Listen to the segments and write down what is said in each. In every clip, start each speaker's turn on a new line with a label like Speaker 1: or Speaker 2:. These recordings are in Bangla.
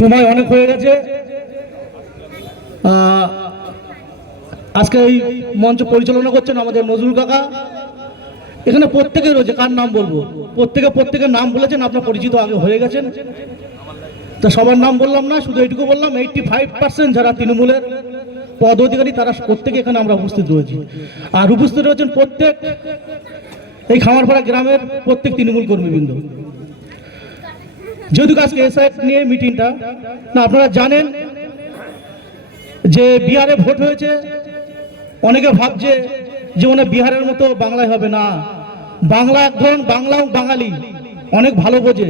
Speaker 1: সময় অনেক হয়ে গেছে। আজকে এই মঞ্চ পরিচালনা করছেন আমাদের নজরুল কাকা। এখানে প্রত্যেকে রয়েছে, কার নাম বলব? প্রত্যেকে প্রত্যেকের নাম বলেছেন, আপনার পরিচিত আগে হয়ে গেছেন। তা সবার নাম বললাম না, শুধু এইটুকু বললাম এইটটি ফাইভ পার্সেন্ট যারা তৃণমূলের পদ অধিকারী তারা প্রত্যেকে এখানে আমরা উপস্থিত রয়েছি। আর উপস্থিত রয়েছেন প্রত্যেক এই খামারপাড়া গ্রামের প্রত্যেক তৃণমূল কর্মীবৃন্দ। যেহেতু আজকে এসআই নিয়ে মিটিংটা, না, আপনারা জানেন যে বিহারে ভোট হয়েছে, অনেকে ভাবছে যে মনে বিহারের মতো বাংলায় হবে না। বাংলা এক বাংলাও বাঙালি, অনেক ভালো বোঝে।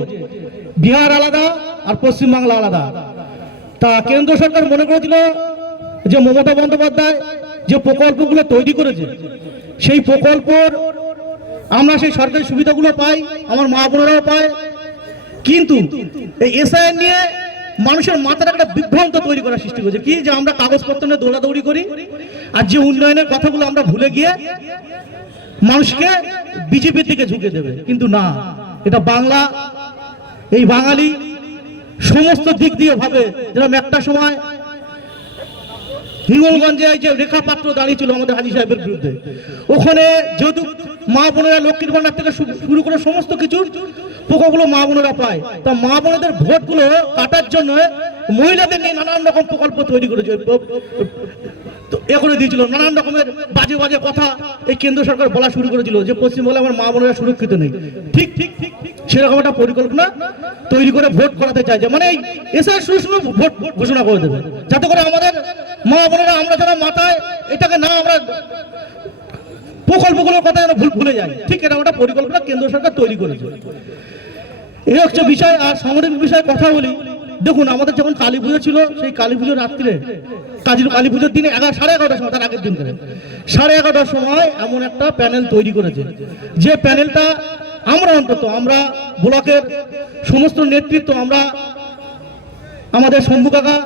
Speaker 1: বিহার আলাদা আর পশ্চিম বাংলা আলাদা। তা কেন্দ্র সরকার মনে করেছিল যে মমতা বন্দ্যোপাধ্যায় যে প্রকল্পগুলো তৈরি করেছে, সেই প্রকল্পর আমরা সেই সরকারি সুবিধাগুলো পাই, আমার মা বোনেরাও পায় কিন্তু এই এসআইএন নিয়ে মানুষের মাথার একটা বিভ্রান্ত তৈরি করার সৃষ্টি করেছে। কি যে আমরা কাগজপত্র নিয়ে দৌড়াদৌড়ি করি আর যে উন্নয়নের কথাগুলো আমরা ভুলে গিয়ে মানুষকে বিজেপির দিকে ঝুঁকে দেবে। কিন্তু না, এটা বাংলা, এই বাঙালি সমস্ত দিক দিয়ে ভাবে। যেরকম একটা সময় হিঙ্গলগঞ্জে যে রেখা পাত্র দাঁড়িয়ে ছিল আমাদের হাজি সাহেবের বিরুদ্ধে। ওখানে যেহেতু মা বোনেরা লক্ষ্মীর ভান্ডার থেকে শুরু করে সমস্ত কিছু পোকাগুলো মা বোনেরা পায়। তা মা বোনেদের ভোটগুলো কাটার জন্য মহিলাদের নিয়ে নানান রকম প্রকল্প তৈরি করেছে। এ করে দিয়েছিল। নানান রকমের বাজে বাজে কথা এই কেন্দ্র সরকার বলা শুরু করেছিল যে পশ্চিমবঙ্গে আমার মা বোনেরা সুরক্ষিত নেই। ঠিক ঠিক ঠিক ঠিক সেরকম একটা পরিকল্পনা তৈরি করে ভোট করাতে চাইছে। মানে এই এসআর শুরু শুরু ভোট ঘোষণা করে দেবে। যাতে করে আমাদের মা বোনেরা, আমরা যারা মাথায় এটাকে না আমরা প্রকল্পগুলোর কথা যেন ভুল ভুলে যায় ঠিক এটা একটা পরিকল্পনা কেন্দ্র সরকার তৈরি করেছে। এই হচ্ছে বিষয়, আর সামরিক বিষয়ে কথা বলি। দেখুন, আমাদের যখন কালী পুজো ছিল, সেই কালী পুজোর রাত্রে, কাজী কালী পুজোর দিনে এগারো সাড়ে এগারোটার সময়, তার আগের দিন করে। সাড়ে এগারোটার সময় এমন একটা প্যানেল তৈরি করেছে। যে প্যানেলটা আমরা অন্তত, আমরা ব্লকের সমস্ত নেতৃত্ব, আমরা আমাদের শম্ভু কাকা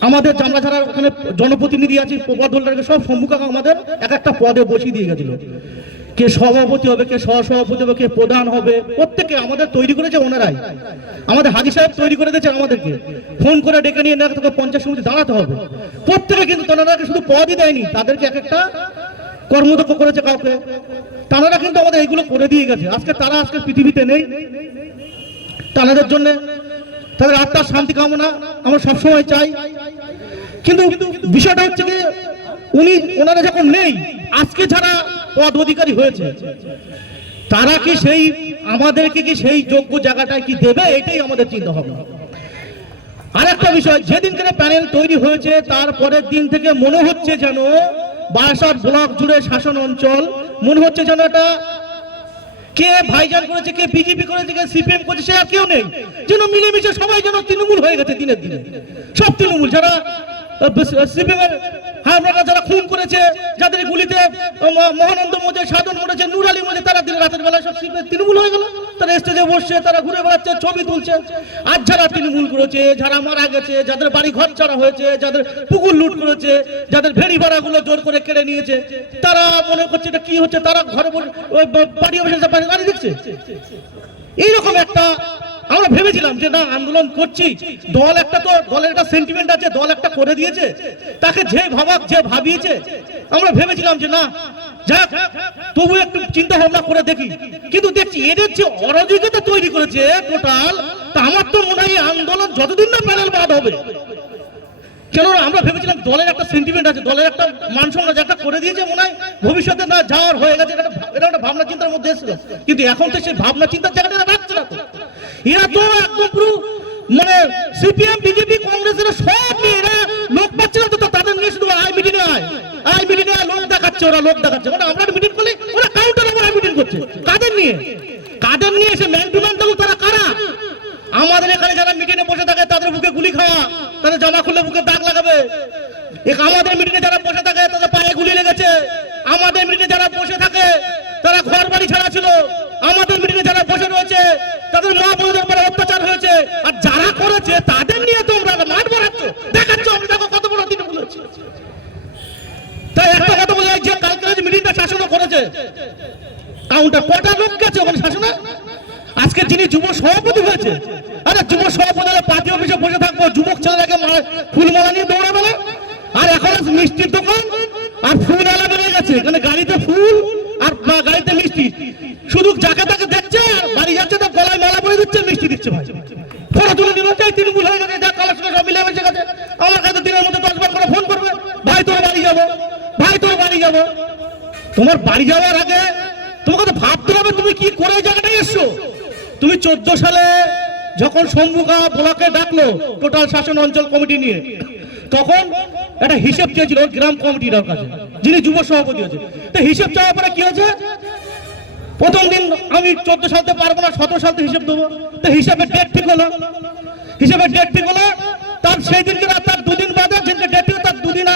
Speaker 1: আমাদের আমরা যারা ওখানে জনপ্রতিনিধি আছি পদ সব কাকা আমাদের এক একটা পদে বসিয়ে দিয়ে গেছিল। কে সভাপতি হবে, কে সহসভাপতি হবে, কে প্রধান হবে, প্রত্যেকে আমাদের তৈরি করেছে ওনারাই। আমাদের হাজি সাহেব তৈরি করে দিয়েছে আমাদেরকে। ফোন করে ডেকে নিয়ে না তোকে পঞ্চাশ সমিতি দাঁড়াতে হবে। প্রত্যেকে কিন্তু তাদেরকে শুধু পদই দেয়নি, তাদেরকে এক একটা কর্মদক্ষ করেছে কাউকে। তারা কিন্তু আমাদের এইগুলো করে দিয়ে গেছে। আজকে তারা আজকে পৃথিবীতে নেই। তাদের জন্য তাদের আত্মার শান্তি কামনা আমরা সবসময় চাই। কিন্তু বিষয়টা হচ্ছে যে উনি, ওনারা যখন নেই, আজকে যারা পদ অধিকারী হয়েছে, তারা কি সেই, আমাদেরকে কি সেই যোগ্য জায়গাটায় কি দেবে? এটাই আমাদের চিন্তা ভাবনা। আরেকটা বিষয় যেদিনকে প্যানেল তৈরি হয়েছে তারপরের দিন থেকে মনে হচ্ছে যেন বারাসাত ব্লক জুড়ে শাসন অঞ্চল, মনে হচ্ছে যেন এটা কে ভাইজান করেছে, কে বিজেপি করেছে, কে সিপিএম করেছে, সে আর কেউ নেই। যেন মিলেমিশে সবাই যেন তৃণমূল হয়ে গেছে দিনের দিনে। সব তৃণমূল, যারা সিপিএম এর যারা খুন করেছে, যাদের গুলিতে মহানন্দ মজে সাধন মরেছে নুর আলী মজে তারা দিনে রাতের বেলায় সব সিপিএম তৃণমূল হয়ে গেল। তারা স্টেজে বসছে, তারা ঘুরে বেড়াচ্ছে, ছবি তুলছে। আর যারা তৃণমূল করেছে, যারা মারা গেছে, যাদের বাড়ি ঘর ছাড়া হয়েছে, যাদের পুকুর লুট করেছে, যাদের ভেড়ি ভাড়াগুলো জোর করে কেড়ে নিয়েছে, তারা মনে করছে এটা কি হচ্ছে? তারা ঘরে বাড়ি অফিসে বাড়ি দেখছে? এইরকম একটা আমরা ভেবেছিলাম যে না আন্দোলন করছি। দল একটা তো দলের একটা সেন্টিমেন্ট আছে দল একটা করে দিয়েছে। তাকে যে ভাবাক যে ভাবিয়েছে আমরা ভেবেছিলাম যে না যাক তবু একটু চিন্তা ভাবনা করে দেখি। কিন্তু দেখছি এদের যে অরাজকতা তৈরি করেছে টোটাল তা আমার তো মনে হয় আন্দোলন যতদিন না প্যানেল বাদ হবে। কেন আমরা ভেবেছিলাম দলের একটা সেন্টিমেন্ট আছে দলের একটা মান সম্মান আছে, একটা করে দিয়েছে মনে হয়। ভবিষ্যতে না যাওয়ার হয়ে গেছে এটা একটা ভাবনা চিন্তার মধ্যে এসেছিল। কিন্তু এখন তো সেই ভাবনা চিন্তার জায়গাটা রাখছে না এরা তো একদম পুরো মানে সিপিএম, বিজেপি কংগ্রেস সব নিয়ে এরা লোক পাচ্ছে না তো তাদের নিয়ে শুধু আই মিটিং আয় আই মিটিং আয় লোক দেখাচ্ছে, ওরা লোক দেখাচ্ছে। মানে আমরা মিটিং করলে ওরা কাউন্টার ওরা মিটিং করছে। কাদের নিয়ে? কাদের নিয়ে এসে ম্যান টু ম্যান তারা কারা? আমাদের এখানে যারা মিটিংয়ে বসে থাকে, তাদের বুকে গুলি খাওয়া, তাদের জামা খুলে বুকে দাগ লাগাবে। আমাদের মিটিংয়ে যারা বসে থাকে, তাদের পায়ে গুলি লেগেছে। আমাদের মিটিংয়ে যারা বসে থাকে, তারা ঘর বাড়ি ছাড়া ছিল। আমাদের মিটিংয়ে যারা বসে রয়েছে, তাদের মা বোনদের উপরে অত্যাচার হয়েছে। আর যারা করেছে, তাদের নিয়ে তোমরা মাঠ বাড়াচ্ছ দেখাচ্ছ আমি দেখো কত বড় দিন বলেছি তাই একটা কথা বলে যে কালকে যে মিটিংটা শাসনও করেছে কাউন্টার কটা লোক গেছে ওখানে শাসনে? আজকে যিনি যুব সভাপতি হয়েছে, আরে যুব সভাপতি পার্টি অফিসে বসে থাকব, যুবক মা- ফুলমালা নিয়ে দৌড়াবে না। আর এখন মিষ্টির দোকান, আর ফুল আলা বেরিয়ে গেছে, এখানে গাড়িতে ফুল মিষ্টি শুধু যাকে তাকে দেখছে বাড়ি যাচ্ছে তো গলায় মালা পরে দিচ্ছে, মিষ্টি দিচ্ছে ভাই। ফটো তুলে নিল চাই তৃণমূল হয়ে গেছে, যা সঙ্গে সব মিলে আমার কাছে দিনের মধ্যে করে ফোন করবে, ভাই, তোর বাড়ি যাব, ভাই, তোর বাড়ি যাব। তোমার বাড়ি যাওয়ার আগে তোমাকে তো ভাবতে হবে, তুমি কি করে জায়গাটায় এসছো? তুমি চোদ্দ সালে যখন শম্ভুকা ব্লকে ডাকলো টোটাল শাসন অঞ্চল কমিটি নিয়ে, তখন একটা হিসেব চেয়েছিল, গ্রাম কমিটির কাছে, যিনি যুব সভাপতি আছে তো হিসেব চাওয়ার পরে কি হয়েছে? প্রথম দিন আমি চোদ্দ সালতে পারব না, সতেরো সালতে হিসেব দেবো। তো হিসাবের ডেট ঠিক হলো। হিসাবের ডেট ঠিক হলো। তার সেই দিনকে তার দুদিন বাদে যেদিনকে ডেট ঠিক তার দুদিন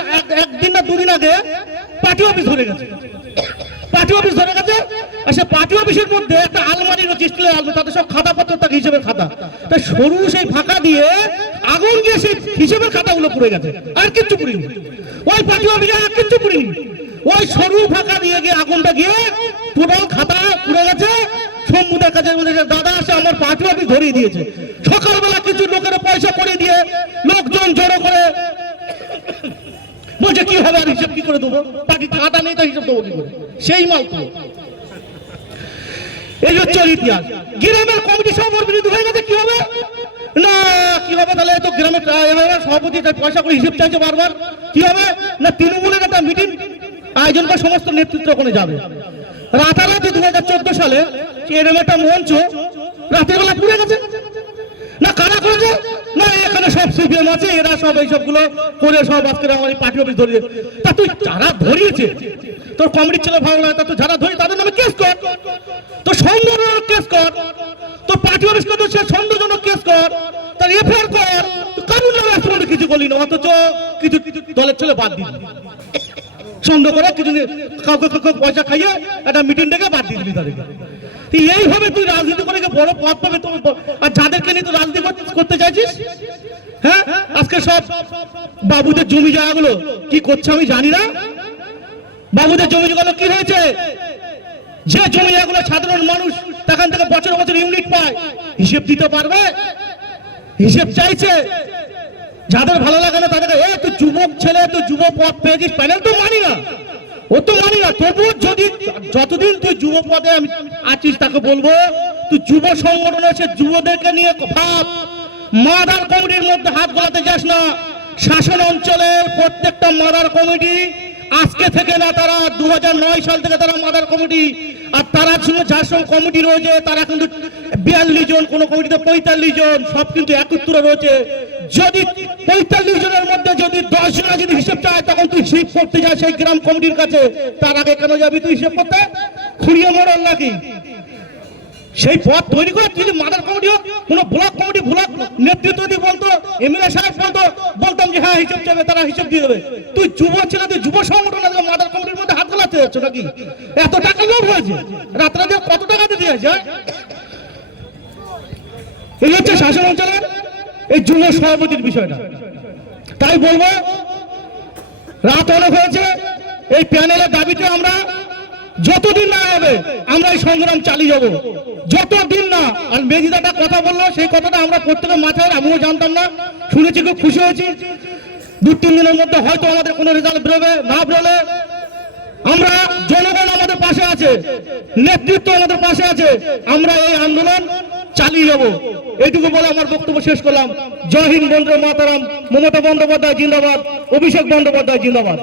Speaker 1: একদিন না দুদিন আগে পার্টি অফিস ধরে গেছে। পার্টি অফিস ধরে গেছে। আর সে পার্টি অফিসের মধ্যে একটা আলমারি রয়েছে স্টিলের আলমারি তাদের সব খাতা পত্র থাকে হিসেবের খাতা। তা সরু সেই ফাঁকা দিয়ে আগুন দিয়ে সেই হিসেবের খাতাগুলো পুড়ে গেছে। আর কিচ্ছু পুড়িনি। ওই পার্টি অফিসে আর কিচ্ছু পুড়িনি। ওই সরু ফাঁকা দিয়ে গিয়ে আগুনটা গিয়ে টোটাল খাতা শম্ভুদের কাছে বলেছে দাদা আসে, আমার ধরিয়ে দিয়েছে। সকালবেলা কিছু লোকের পয়সা দিয়ে লোকজন জড়ো করে বলছে, কি হবে, আর কি করে দেবো? নেই তো দেবো কি করে? সেই মাল তো। এই হচ্ছে ইতিহাস। গ্রামের কমিটি বিরুদ্ধে হয়ে গেছে, কি হবে? না, কি হবে? তাহলে তো গ্রামের সভাপতি পয়সা করে হিসেব চাইছে বারবার। কি হবে? না, তৃণমূলের একটা মিটিং আয়োজন করে সমস্ত নেতৃত্ব ওখানে যাবে। রাতারাতি দু হাজার চোদ্দ সালে এরকম একটা মঞ্চ রাতের বেলা পুড়ে গেছে। না কারা করেছে? না এখানে সব সিপিএম আছে, এরা সব এইসবগুলো করে সব আজকে আমার পার্টি অফিস ধরিয়ে। তা তুই যারা ধরিয়েছে, তোর কমিটির ছেলে ভালো লাগে তা তুই যারা ধরি তাদের নামে কেস কর। তো সন্দেহজনক কেস কর। তোর পার্টি অফিস করে সে সন্দেহজনক কেস কর। তার এফআইআর কর। তুই নামে কিছু বলি না অথচ কিছু কিছু দলের ছেলে বাদ দিবি সন্দেহ করে কিছু কাউকে কাউকে পয়সা খাইয়ে একটা মিটিং ডেকে বাদ দিয়ে দিবি তাদেরকে। এইভাবে তুই রাজনীতি করে বড় পদ পাবে তুমি আর যাদেরকে নিয়ে তুই রাজনীতি করতে চাইছিস? হ্যাঁ? আজকে সব বাবুদের জমি জায়গাগুলো কি করছে আমি জানি না। বাবুদের জমি জায়গাগুলো কি হয়েছে? যে জমি জায়গাগুলো সাধারণ মানুষ সেখান থেকে বছর বছর ইউনিট পায়, হিসেব দিতে পারবে? হিসেব চাইছে? যাদের ভালো লাগে না তাদেরকে, এ তো যুবক ছেলে তো যুব পদ পেয়েছিস প্যানেল তো মানি না। ও তো মানি না। তবু যদি, যতদিন তুই যুব পদে আছিস, তাকে বলব, তুই যুব সংগঠন আছে যুবদেরকে নিয়ে ভাব। মাদার কমিটির মধ্যে হাত গলাতে যাস না। শাসন অঞ্চলের প্রত্যেকটা মাদার কমিটি, আজকে থেকে না তারা দু হাজার নয় সাল থেকে তারা মাদার কমিটি, আর তারা ছিল যার সঙ্গে কমিটি রয়েছে, তারা কিন্তু বিয়াল্লিশ জন, কোন কমিটিতে পঁয়তাল্লিশ জন, সব কিন্তু একত্রে রয়েছে। যদি পঁয়তাল্লিশ জনের মধ্যে যদি দশ জনা যদি হিসেব চায় তখন তুই হিসেব করতে যাস সেই গ্রাম কমিটির কাছে। তার আগে কেন যাবি তুই হিসেব করতে? খুঁড়িয়ে মরল নাকি? সেই পথ তৈরি করে তুই মাদার কমিটি হোক কোনো ব্লক কমিটি ব্লক নেতৃত্ব যদি বলতো এমএলএ সাহেব বলতো বলতাম যে হ্যাঁ হিসেব চাবে তারা হিসেব দিয়ে দেবে। তুই যুব ছেলে তুই যুব সংগঠন আছে, মাদার কমিটির মধ্যে হাত গলাতে যাচ্ছ নাকি? এত টাকা লোভ হয়েছে। রাত্রে দিয়ে কত টাকা দিতে যাচ্ছে হ্যাঁ? এই হচ্ছে শাসন অঞ্চলের যুব সভাপতির বিষয়টা। তাই বলব, রাত অনেক হয়েছে, এই প্যানেলের দাবিতে আমরা যতদিন না হবে আমরা এই সংগ্রাম চালিয়ে যাব। যতদিন না, আর মেজিদাটা কথা বলল, সেই কথাটা আমরা প্রত্যেকের মাথায় আমিও জানতাম না। শুনেছি, খুব খুশি হয়েছি। দু তিন দিনের মধ্যে হয়তো আমাদের কোনো রেজাল্ট বেরোবে, না বেরোলে আমরা জনগণ আমাদের পাশে আছে, নেতৃত্ব আমাদের পাশে আছে। আমরা এই আন্দোলন চালিয়ে যাব। এইটুকু বলে আমার বক্তব্য শেষ করলাম। জয় হিন্দ বন্ধু মাতারাম, মমতা বন্দ্যোপাধ্যায় জিন্দাবাদ, অভিষেক বন্দ্যোপাধ্যায় জিন্দাবাদ।